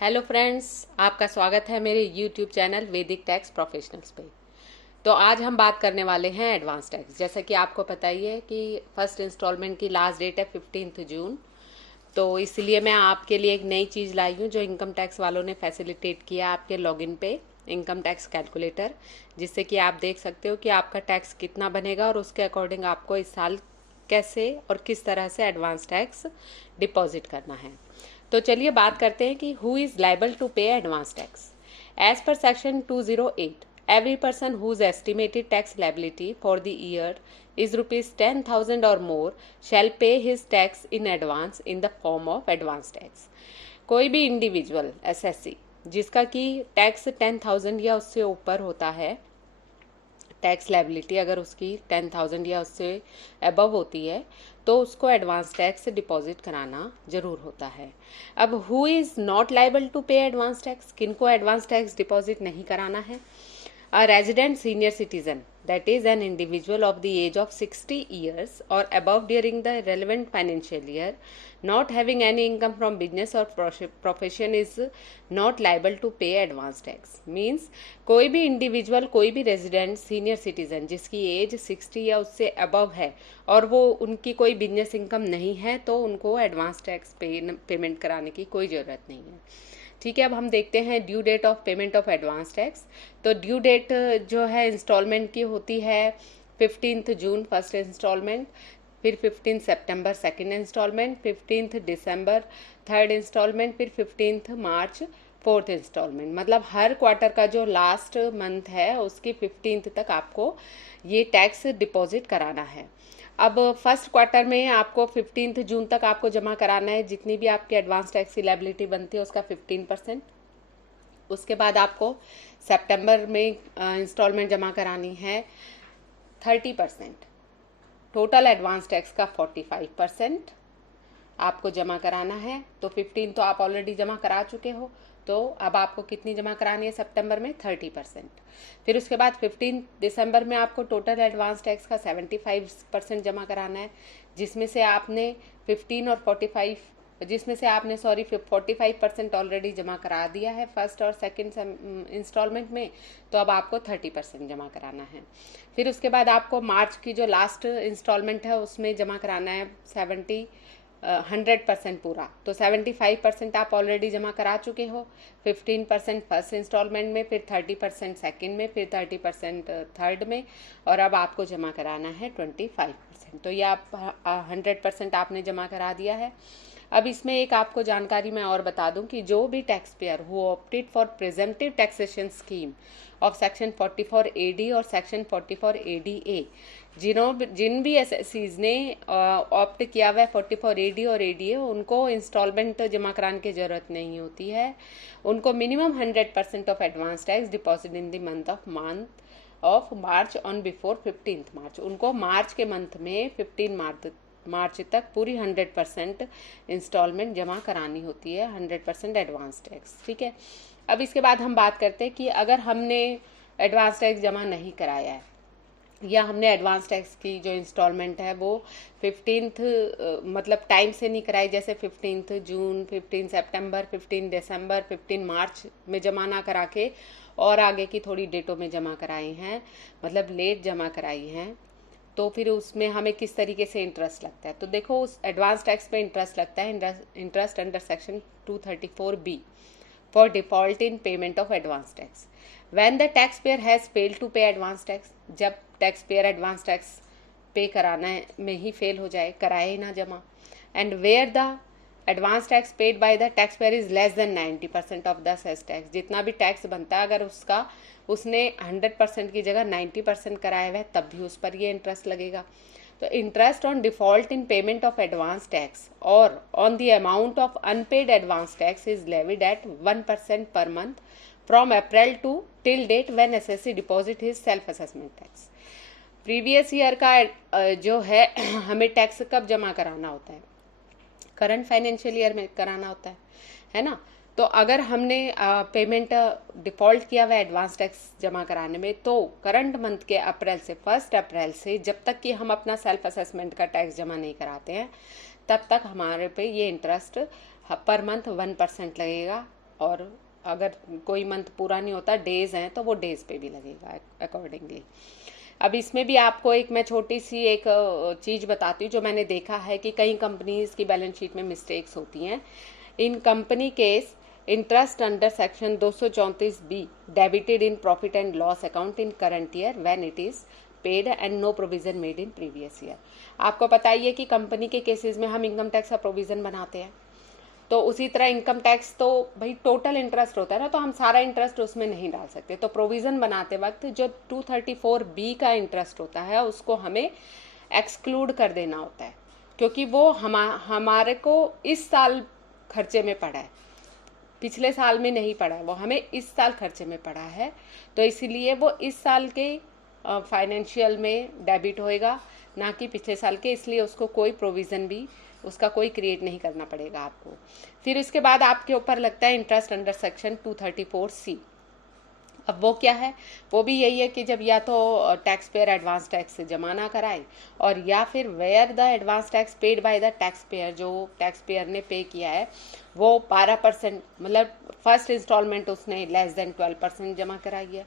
Hello friends, आपका स्वागत है मेरे यूट्यूब चैनल वैदिक टैक्स प्रोफेशनल्स पे। तो आज हम बात करने वाले हैं एडवांस टैक्स। जैसा कि आपको पता ही है कि फर्स्ट इंस्टॉलमेंट की लास्ट डेट है 15 जून। तो इसलिए मैं आपके लिए एक नई चीज़ लाई हूँ जो इनकम टैक्स वालों ने फैसिलिटेट किया आपके लॉगिन पे, इनकम टैक्स कैलकुलेटर, जिससे कि आप देख सकते हो कि आपका टैक्स कितना बनेगा और उसके अकॉर्डिंग आपको इस साल कैसे और किस तरह से एडवांस टैक्स डिपॉजिट करना है। तो चलिए बात करते हैं कि who is liable to pay advance tax. As per section 208, every person whose estimated tax liability for the year is rupees 10,000 or more shall pay his tax in advance in the form of advance tax। कोई भी individual SSC जिसका कि tax 10,000 या उससे ऊपर होता है, tax liability अगर उसकी 10,000 या उससे अबव होती है, तो उसको एडवांस टैक्स डिपॉजिट कराना जरूर होता है। अब who is not liable to pay advance tax, किनको एडवांस टैक्स डिपॉजिट नहीं कराना है? A resident senior citizen, that is an individual of the age of 60 years or above during the relevant financial year, not having any income from business or profession is not liable to pay advance tax। Means कोई भी individual, कोई भी resident senior citizen जिसकी as 60 या उससे above है और वो उनकी कोई बिजनेस इनकम नहीं है, तो उनको एडवांस टैक्स पेमेंट कराने की कोई ज़रूरत नहीं है। ठीक है, अब हम देखते हैं due date of payment of advance tax. तो ड्यू डेट जो है इंस्टॉलमेंट की होती है 15 जून फर्स्ट इंस्टॉलमेंट, फिर 15 सितंबर सेकंड इंस्टॉलमेंट, 15 दिसंबर थर्ड इंस्टॉलमेंट, फिर 15 मार्च फोर्थ इंस्टॉलमेंट। मतलब हर क्वार्टर का जो लास्ट मंथ है उसकी 15 तक आपको ये टैक्स डिपॉजिट कराना है। अब फर्स्ट क्वार्टर में आपको 15 जून तक आपको जमा कराना है जितनी भी आपकी एडवांस टैक्स की लायबिलिटी बनती है उसका 15%। उसके बाद आपको सितंबर में इंस्टॉलमेंट जमा करानी है 30%। टोटल एडवांस टैक्स का 45% आपको जमा कराना है। तो 15 तो आप ऑलरेडी जमा करा चुके हो, तो अब आपको कितनी जमा करानी है सितंबर में? 30%। फिर उसके बाद 15 दिसंबर में आपको टोटल एडवांस टैक्स का 75% जमा कराना है, जिसमें से आपने 45% ऑलरेडी जमा करा दिया है फर्स्ट और सेकंड इंस्टॉलमेंट में। तो अब आपको 30% जमा कराना है। फिर उसके बाद आपको मार्च की जो लास्ट इंस्टॉलमेंट है उसमें जमा कराना है 100% पूरा। तो 75% आप ऑलरेडी जमा करा चुके हो, 15% फर्स्ट इंस्टॉलमेंट में, फिर 30% सेकंड में, फिर 30% थर्ड में, और अब आपको जमा कराना है 25%। तो ये आप 100% आपने जमा करा दिया है। अब इसमें एक आपको जानकारी मैं और बता दूं कि जो भी tax payer who opted for presumptive taxation scheme of section 44 AD और सेक्शन 44 ADA, जिन भी एसएससीज ने ऑप्ट किया हुआ है 44 AD और ADA, उनको इंस्टॉलमेंट जमा कराने की जरूरत नहीं होती है। उनको minimum 100% of advance tax deposit in the month of march on before 15 मार्च। उनको मार्च के मंथ में 15 मार्च तक पूरी 100% इंस्टॉलमेंट जमा करानी होती है, 100% एडवांस टैक्स। ठीक है, अब इसके बाद हम बात करते हैं कि अगर हमने एडवांस टैक्स जमा नहीं कराया है या हमने एडवांस टैक्स की जो इंस्टॉलमेंट है वो 15 मतलब टाइम से नहीं कराई, जैसे 15 जून, 15 सितंबर, 15 दिसंबर, 15 मार्च में जमा ना करा के और आगे की थोड़ी डेटों में जमा कराई हैं, मतलब लेट जमा कराई हैं, तो फिर उसमें हमें किस तरीके से इंटरेस्ट लगता है? तो देखो, उस एडवांस टैक्स पे इंटरेस्ट लगता है, interest under section 234B for default in payment of advance tax when the taxpayer has failed to pay advance tax. जब taxpayer advance tax pay कराना में ही फेल हो जाए, कराए ना जमा, and where the advance tax paid by the taxpayer is less than 90% of the assessed tax. जितना भी टैक्स बनता है अगर उसने 100% की जगह 90% कराया हुआ है, तब भी उस पर ये इंटरेस्ट लगेगा। तो interest on default in payment of advance tax और on the amount of unpaid advance tax is levied at 1% per month from April to till date when assessee deposit his self assessment tax. Previous year का जो है हमें tax कब जमा कराना होता है? करंट फाइनेंशियल ईयर में कराना होता है ना। तो अगर हमने पेमेंट डिफॉल्ट किया हुआ एडवांस टैक्स जमा कराने में, तो करंट मंथ के अप्रैल से 1 अप्रैल से जब तक कि हम अपना सेल्फ असेसमेंट का टैक्स जमा नहीं कराते हैं, तब तक हमारे पे ये इंटरेस्ट पर मंथ 1% लगेगा और अगर कोई मंथ पूरा नहीं होता, डेज हैं, तो वो डेज पे भी लगेगा अकॉर्डिंगली। अब इसमें भी आपको एक मैं छोटी सी एक चीज़ बताती हूँ जो मैंने देखा है कि कई कंपनीज की बैलेंस शीट में मिस्टेक्स होती हैं। In company case interest under section 234B debited in profit and loss account in current year when it is paid and no provision made in previous year. आपको पता ही है कि company के cases में हम इनकम टैक्स का provision बनाते हैं, तो उसी तरह इनकम टैक्स तो भाई टोटल इंटरेस्ट होता है ना, तो हम सारा इंटरेस्ट उसमें नहीं डाल सकते। तो प्रोविज़न बनाते वक्त जो 234B का इंटरेस्ट होता है उसको हमें एक्सक्लूड कर देना होता है, क्योंकि वो हमारे को इस साल खर्चे में पड़ा है, पिछले साल में नहीं पड़ा है, वो हमें इस साल खर्चे में पड़ा है। तो इसीलिए वो इस साल के फाइनेंशियल में डेबिट होएगा, ना कि पिछले साल के, इसलिए उसको कोई प्रोविज़न भी उसका कोई क्रिएट नहीं करना पड़ेगा आपको। फिर इसके बाद आपके ऊपर लगता है इंटरेस्ट अंडर सेक्शन 234C। अब वो क्या है? वो भी यही है कि जब या तो टैक्स पेयर एडवांस टैक्स जमा ना कराए, और या फिर where the advance tax paid by the taxpayer, जो टैक्स पेयर ने पे किया है वो 12%, मतलब फर्स्ट इंस्टॉलमेंट उसने लेस देन 12% जमा कराई है,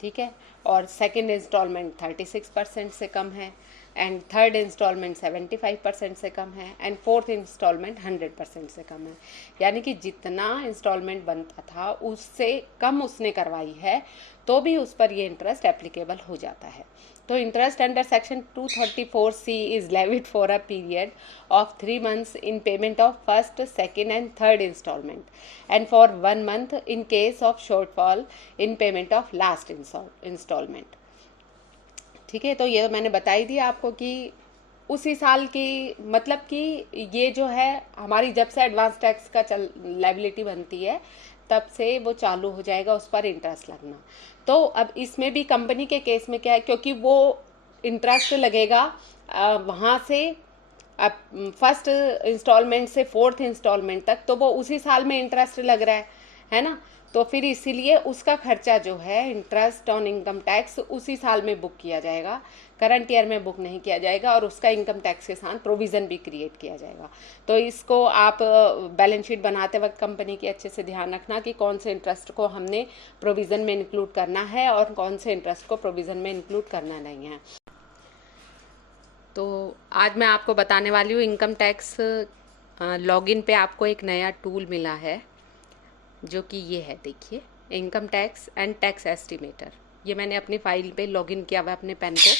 ठीक है, और सेकेंड इंस्टॉलमेंट 36% से कम है, एंड थर्ड इंस्टॉलमेंट 75% से कम है, एंड फोर्थ इंस्टॉलमेंट 100% से कम है। यानी कि जितना इंस्टॉलमेंट बनता था उससे कम उसने करवाई है, तो भी उस पर ये इंटरेस्ट एप्लीकेबल हो जाता है। तो interest under section 234C is levied for a period of 3 months in payment of first, second and third instalment, and for 1 month in case of shortfall in payment of last instalment. ठीक है, तो ये मैंने बताई दी आपको कि उसी साल की, मतलब कि ये जो है हमारी जब से एडवांस टैक्स का लायबिलिटी बनती है तब से वो चालू हो जाएगा उस पर इंटरेस्ट लगना। तो अब इसमें भी कंपनी के केस में क्या है, क्योंकि वो इंटरेस्ट लगेगा वहाँ से अब फर्स्ट इंस्टॉलमेंट से फोर्थ इंस्टॉलमेंट तक, तो वो उसी साल में इंटरेस्ट लग रहा है ना, तो फिर इसीलिए उसका खर्चा जो है इंटरेस्ट ऑन इनकम टैक्स उसी साल में बुक किया जाएगा, करंट ईयर में बुक नहीं किया जाएगा, और उसका इनकम टैक्स के साथ प्रोविज़न भी क्रिएट किया जाएगा। तो इसको आप बैलेंस शीट बनाते वक्त कंपनी की अच्छे से ध्यान रखना कि कौन से इंटरेस्ट को हमने प्रोविज़न में इंक्लूड करना है और कौन से इंटरेस्ट को प्रोविज़न में इंक्लूड करना नहीं है। तो आज मैं आपको बताने वाली हूँ इनकम टैक्स लॉगिन पे आपको एक नया टूल मिला है, जो कि ये है, देखिए, income tax and tax estimator. ये मैंने अपनी फाइल पे लॉगिन किया हुआ है अपने पेन को।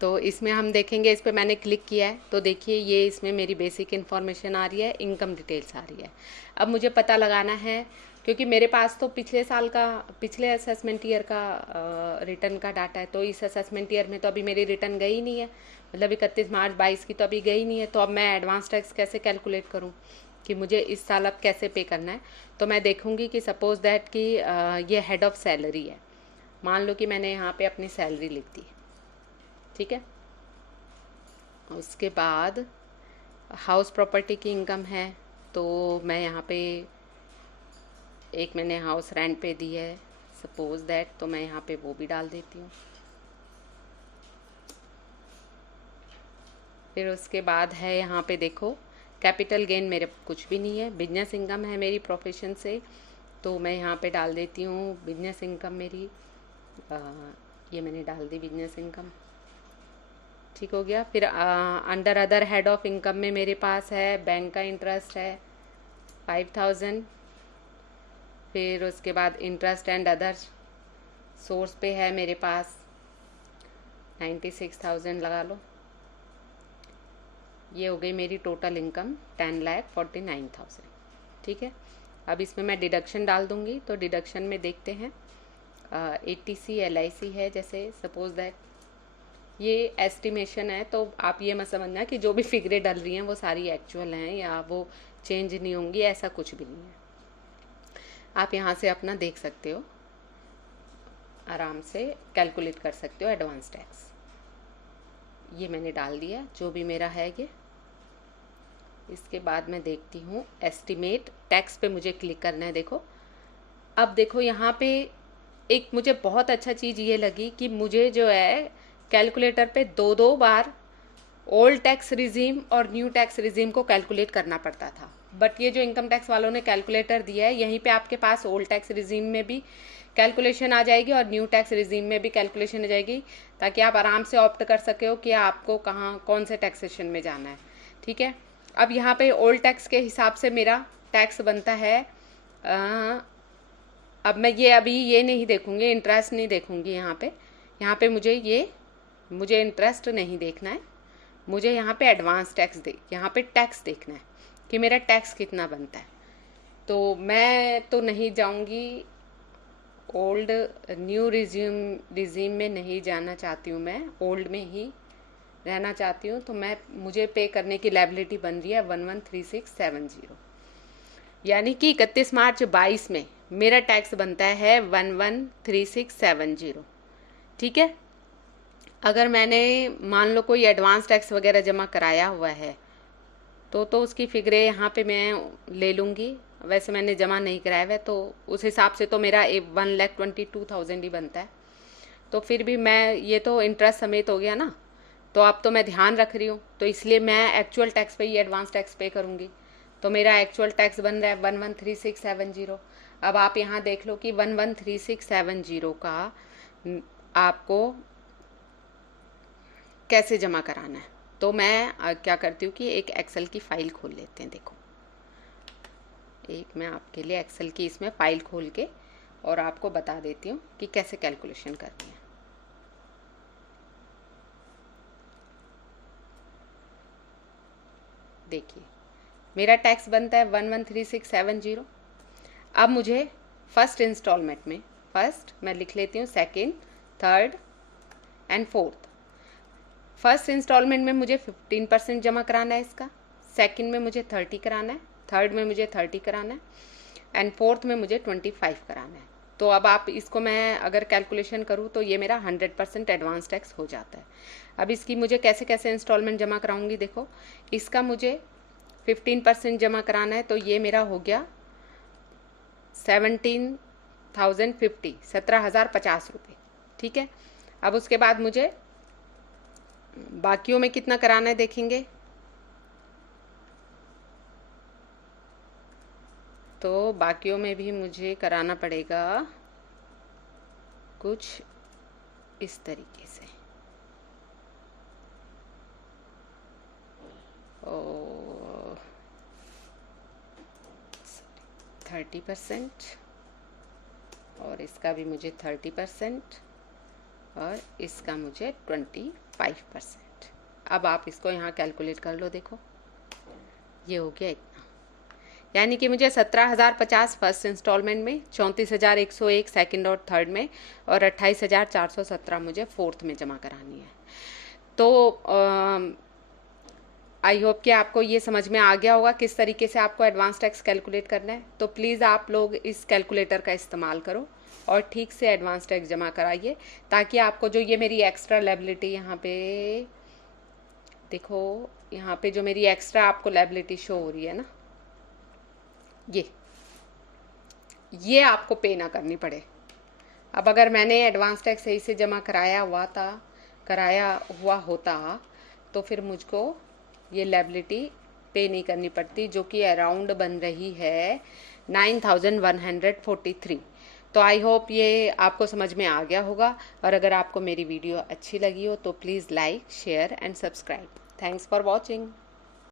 तो इसमें हम देखेंगे, इस पर मैंने क्लिक किया है तो देखिए ये इसमें मेरी बेसिक इन्फॉर्मेशन आ रही है, इनकम डिटेल्स आ रही है। अब मुझे पता लगाना है, क्योंकि मेरे पास तो पिछले साल का, पिछले असेसमेंट ईयर का रिटर्न का डाटा है, तो इस असेसमेंट ईयर में तो अभी मेरी रिटर्न गई नहीं है, मतलब 31 मार्च 22 की तो अभी गई नहीं है। तो अब मैं एडवांस टैक्स कैसे कैलकुलेट करूँ कि मुझे इस साल अब कैसे पे करना है? तो मैं देखूँगी कि सपोज़ दैट कि ये हेड ऑफ सैलरी है, मान लो कि मैंने यहाँ पे अपनी सैलरी लिख दी, ठीक है। उसके बाद हाउस प्रॉपर्टी की इनकम है, तो मैं यहाँ पे एक मैंने हाउस रेंट पे दी है सपोज दैट, तो मैं यहाँ पे वो भी डाल देती हूँ। फिर उसके बाद है यहाँ पे देखो कैपिटल गेन मेरे कुछ भी नहीं है, बिजनेस इनकम है मेरी प्रोफेशन से, तो मैं यहाँ पे डाल देती हूँ बिजनेस इनकम मेरी, ये मैंने डाल दी बिजनेस इनकम, ठीक हो गया। फिर under other head of income में मेरे पास है बैंक का इंटरेस्ट है 5000, फिर उसके बाद इंटरेस्ट एंड अदर सोर्स पे है मेरे पास 96,000 लगा लो, ये हो गई मेरी टोटल इनकम 10,49,000, ठीक है। अब इसमें मैं डिडक्शन डाल दूंगी, तो डिडक्शन में देखते हैं ATC LIC है, जैसे सपोज दैट ये एस्टिमेशन है, तो आप ये मत समझना कि जो भी फिगरें डल रही हैं वो सारी एक्चुअल हैं या वो चेंज नहीं होंगी, ऐसा कुछ भी नहीं है। आप यहाँ से अपना देख सकते हो, आराम से कैलकुलेट कर सकते हो एडवांस टैक्स। ये मैंने डाल दिया जो भी मेरा है ये। इसके बाद मैं देखती हूँ एस्टिमेट टैक्स पे मुझे क्लिक करना है। देखो अब देखो यहाँ पे एक मुझे बहुत अच्छा चीज़ ये लगी कि मुझे जो है कैलकुलेटर पे दो बार ओल्ड टैक्स रिजीम और न्यू टैक्स रिजीम को कैलकुलेट करना पड़ता था। बट ये जो इनकम टैक्स वालों ने कैलकुलेटर दिया है, यहीं पे आपके पास ओल्ड टैक्स रिजीम में भी कैलकुलेशन आ जाएगी और न्यू टैक्स रिजीम में भी कैलकुलेशन आ जाएगी, ताकि आप आराम से ऑप्ट कर सके हो कि आपको कहाँ कौन से टैक्सेशन में जाना है। ठीक है, अब यहाँ पे ओल्ड टैक्स के हिसाब से मेरा टैक्स बनता है, अब मैं ये अभी ये नहीं देखूँगी, इंटरेस्ट नहीं देखूँगी यहाँ पे मुझे इंटरेस्ट नहीं देखना है, मुझे यहाँ पे एडवांस टैक्स यहाँ पे टैक्स देखना है कि मेरा टैक्स कितना बनता है। तो मैं तो नहीं जाऊँगी ओल्ड, न्यू रिजीम में नहीं जाना चाहती हूँ, मैं ओल्ड में ही रहना चाहती हूँ। तो मुझे पे करने की लायबिलिटी बन रही है 113670, यानी कि 31 मार्च 22 में मेरा टैक्स बनता है 113670। ठीक है, अगर मैंने मान लो कोई एडवांस टैक्स वगैरह जमा कराया हुआ है तो उसकी फिगरें यहाँ पे मैं ले लूँगी। वैसे मैंने जमा नहीं कराया हुआ, तो उस हिसाब से तो मेरा 1,22,000 ही बनता है। तो फिर भी मैं ये तो इंटरेस्ट समेत हो गया ना, तो अब तो मैं ध्यान रख रही हूँ, तो इसलिए मैं एक्चुअल टैक्स पे ही एडवांस टैक्स पे करूँगी। तो मेरा एक्चुअल टैक्स बन रहा है 113670। अब आप यहाँ देख लो कि 113670 का आपको कैसे जमा कराना है। तो मैं क्या करती हूँ कि एक एक्सेल की फ़ाइल खोल लेते हैं। देखो, एक मैं आपके लिए एक्सेल की इसमें फ़ाइल खोल के और आपको बता देती हूँ कि कैसे कैलकुलेशन करनी है। देखिए, मेरा टैक्स बनता है 113670। अब मुझे फर्स्ट इंस्टॉलमेंट में, फर्स्ट मैं लिख लेती हूँ, second, third and fourth. First instalment में मुझे 15% जमा कराना है इसका, सेकंड में मुझे 30 कराना है, थर्ड में मुझे 30 कराना है एंड फोर्थ में मुझे 25 कराना है। तो अब आप इसको मैं अगर कैलकुलेशन करूँ तो ये मेरा 100% एडवांस टैक्स हो जाता है। अब इसकी मुझे कैसे कैसे इंस्टॉलमेंट जमा कराऊंगी, देखो, इसका मुझे 15% जमा कराना है, तो ये मेरा हो गया 17,050, 17,050 रुपये। ठीक है, अब उसके बाद मुझे बाकियों में कितना कराना है देखेंगे। तो बाकियों में भी मुझे कराना पड़ेगा कुछ इस तरीके से, और 30%, और इसका भी मुझे 30%, और इसका मुझे 25%। अब आप इसको यहाँ कैलकुलेट कर लो। देखो, ये हो गया इतना, यानी कि मुझे 17,050 फर्स्ट इंस्टॉलमेंट में, 34,101 सेकंड और थर्ड में, और 28,417 मुझे फोर्थ में जमा करानी है। तो आई होप कि आपको ये समझ में आ गया होगा किस तरीके से आपको एडवांस टैक्स कैलकुलेट करना है। तो प्लीज़ आप लोग इस कैलकुलेटर का इस्तेमाल करो और ठीक से एडवांस टैक्स जमा कराइए, ताकि आपको जो ये मेरी एक्स्ट्रा लायबिलिटी यहाँ पे देखो, यहाँ पे जो मेरी एक्स्ट्रा आपको लायबिलिटी शो हो रही है ना, ये आपको पे ना करनी पड़े। अब अगर मैंने एडवांस टैक्स सही से जमा कराया हुआ होता तो फिर मुझको ये लायबिलिटी पे नहीं करनी पड़ती, जो कि अराउंड बन रही है 9,143। तो आई होप ये आपको समझ में आ गया होगा, और अगर आपको मेरी वीडियो अच्छी लगी हो तो please like, share and subscribe. Thanks for watching.